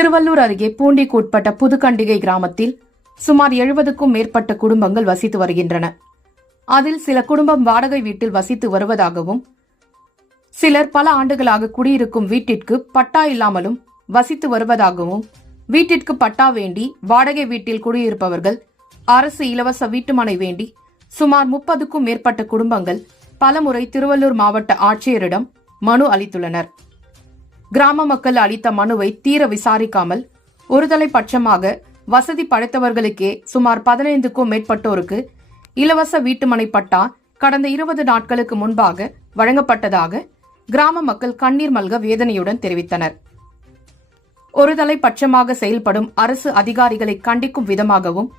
திருவள்ளூர் அருகே பூண்டிக்கு உட்பட்ட புதுக்கண்டிகை கிராமத்தில் சுமார் 70க்கும் மேற்பட்ட குடும்பங்கள் வசித்து வருகின்றன. அதில் சில குடும்பம் வாடகை வீட்டில் வசித்து வருவதாகவும், சிலர் பல ஆண்டுகளாக குடியிருக்கும் வீட்டிற்கு பட்டா இல்லாமலும் வசித்து வருவதாகவும், வீட்டிற்கு பட்டா வேண்டி வாடகை வீட்டில் குடியிருப்பவர்கள் அரசு இலவச வீட்டுமனை வேண்டி சுமார் 30க்கும் மேற்பட்ட குடும்பங்கள் பலமுறை திருவள்ளூர் மாவட்ட ஆட்சியரிடம் மனு அளித்துள்ளனர். கிராம மக்கள் அளித்த மனுவை தீர விசாரிக்காமல் ஒருதலை பட்சமாக வசதி படைத்தவர்களுக்கே சுமார் 15க்கும் மேற்பட்டோருக்கு இலவச வீட்டுமனை பட்டா கடந்த 20 நாட்களுக்கு முன்பாக வழங்கப்பட்டதாக கிராம மக்கள் கண்ணீர் மல்க வேதனையுடன் தெரிவித்தனர். ஒருதலை பட்சமாக செயல்படும் அரசு அதிகாரிகளை கண்டிக்கும் விதமாகவும்,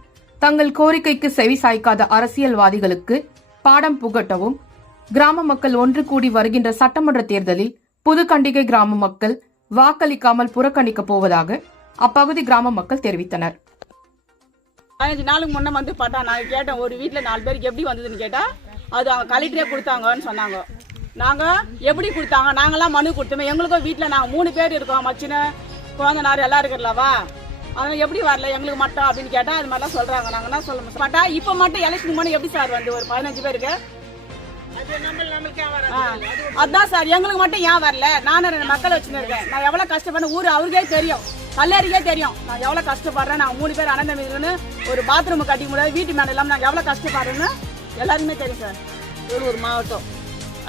தங்கள் கோரிக்கைக்கு செவி சாய்க்காத அரசியல்வாதிகளுக்கு பாடம் புகட்டவும் கிராம மக்கள் ஒன்று கூடி வருகின்ற சட்டமன்ற தேர்தலில் புதுக்கண்டிகை கிராம மக்கள் வாக்களிக்காமல் புறக்கணிக்கப் போவதாக அப்பகுதி கிராம மக்கள் தெரிவித்தனர். 15 நாளுக்கு முன்ன வந்து பட்டா நான் கேட்டேன், ஒரு வீட்டில் 4 பேருக்கு எப்படி வந்ததுன்னு கேட்டா அது அவங்க கலெக்டரே கொடுத்தாங்கன்னு சொன்னாங்க. நாங்க எப்படி கொடுத்தாங்க, நாங்களாம் மனு கொடுத்தோமே, எங்களுக்கும் வீட்டில் நாங்கள் 3 பேர் இருக்கோம், மச்சின குழந்தை நார் எல்லாம் இருக்கிறலவா, அதனால எப்படி வரல எங்களுக்கு மட்டும் அப்படின்னு கேட்டா அது மாதிரிலாம் சொல்றாங்க. நாங்க என்ன சொல்ல பட்டா இப்போ மட்டும் எலெக்ஷன் முன்னாடி எப்படி சார் வந்து ஒரு 15 பேருக்கு அதான் சார் எங்களுக்கு மட்டும் ஏன் வரல? நானும் 2 மக்களை வச்சுருக்கேன். நான் எவ்வளவு கஷ்டப்படுறேன் ஊர் அவருக்கே தெரியும், கல்லேரிக்கே தெரியும் நான் எவ்வளவு கஷ்டப்படுறேன். நாங்கள் 3 பேர் அனந்த மீதுன்னு ஒரு பாத்ரூம் கட்டிக்க முடியாது, வீட்டு மேலே இல்லாமல் நாங்கள் எவ்வளவு கஷ்டப்படுறேன்னு எல்லாருமே தெரியும் சார். திருவள்ளூர் மாவட்டம்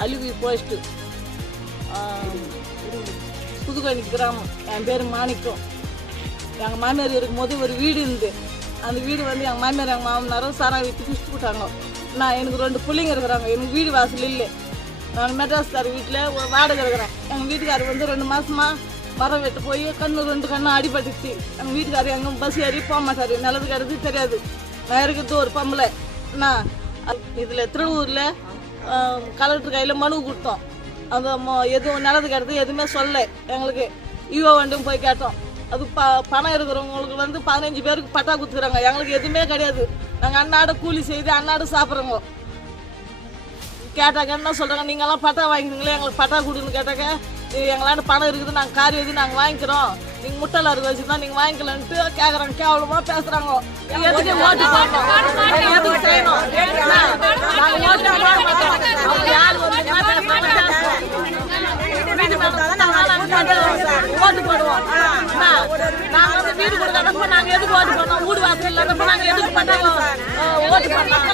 அழுவி போஸ்ட்டு புதுக்கோயில் கிராமம். என் பேர் மாணிக்கம். எங்கள் மாமியார் இருக்கும்போது ஒரு வீடு இருந்து அந்த வீடு வந்து எங்கள் மாமியார் எங்கள் மாமனாரும் சாரா வீட்டு பிடிச்சி போட்டாங்க. நான் எனக்கு 2 பிள்ளைங்க இருக்கிறாங்க, எனக்கு வீடு வாசல் இல்லை. நான் மெட்ராஸ்கார் வீட்டில் வாடகை இருக்கிறேன். எங்கள் வீட்டுக்காரர் வந்து 2 மாதமா மரம் வெட்டு போய் 2 கண்ணும் அடிபட்டுச்சு. எங்கள் வீட்டுக்காரர் எங்கே பஸ் ஏறி போக மாட்டார், நல்லது கெடுது தெரியாது. நான் இருக்கிறது ஒரு பொம்பளை. நான் இதில் திருவள்ளூரில் கலெக்டர் கையில் மனு கொடுத்தோம். அந்த எதுவும் நல்லது கெடுது எதுவுமே சொல்ல எங்களுக்கு. ஈவோ வண்டும் போய் கேட்டோம். அது பணம் இருக்கிறவங்களுக்கு வந்து 15 பேருக்கு பட்டா கொடுத்துக்கிறாங்க, எங்களுக்கு எதுவுமே கிடையாது. நாங்கள் அன்னாட கூலி செய்து அன்னாட சாப்பிட்றோங்க. கேட்டாக்க என்ன சொல்கிறாங்க, நீங்கள்லாம் பட்டா வாங்கிக்கிறீங்களே, எங்களுக்கு பட்டா கொடுன்னு கேட்டாக்க எங்களாண்ட பணம் இருக்குது, நாங்கள் கார் எழுதி நாங்கள் வாங்கிக்கிறோம், நீங்கள் முட்டை அறுக்க வச்சு தான் நீங்கள் வாங்கிக்கலன்ட்டு கேட்குறாங்க. கேவலமாக பேசுகிறாங்க. எதுக்கு ஓட்டு போடணும், எதுக்கு செய்யணும், நாங்கள் ஓட்டு போட மாட்டோம். அவங்க யார் வந்து ஓட்டு போடுவோம். நாங்கள் வந்து வீடு கொடுக்காதப்போ நாங்கள் எதுக்கு ஓட்டு பண்ணோம்? வீடு வாசல் இல்லாதப்போ நாங்கள் எதுக்கு பண்ணோம் ஓட்டு பண்ணோம்?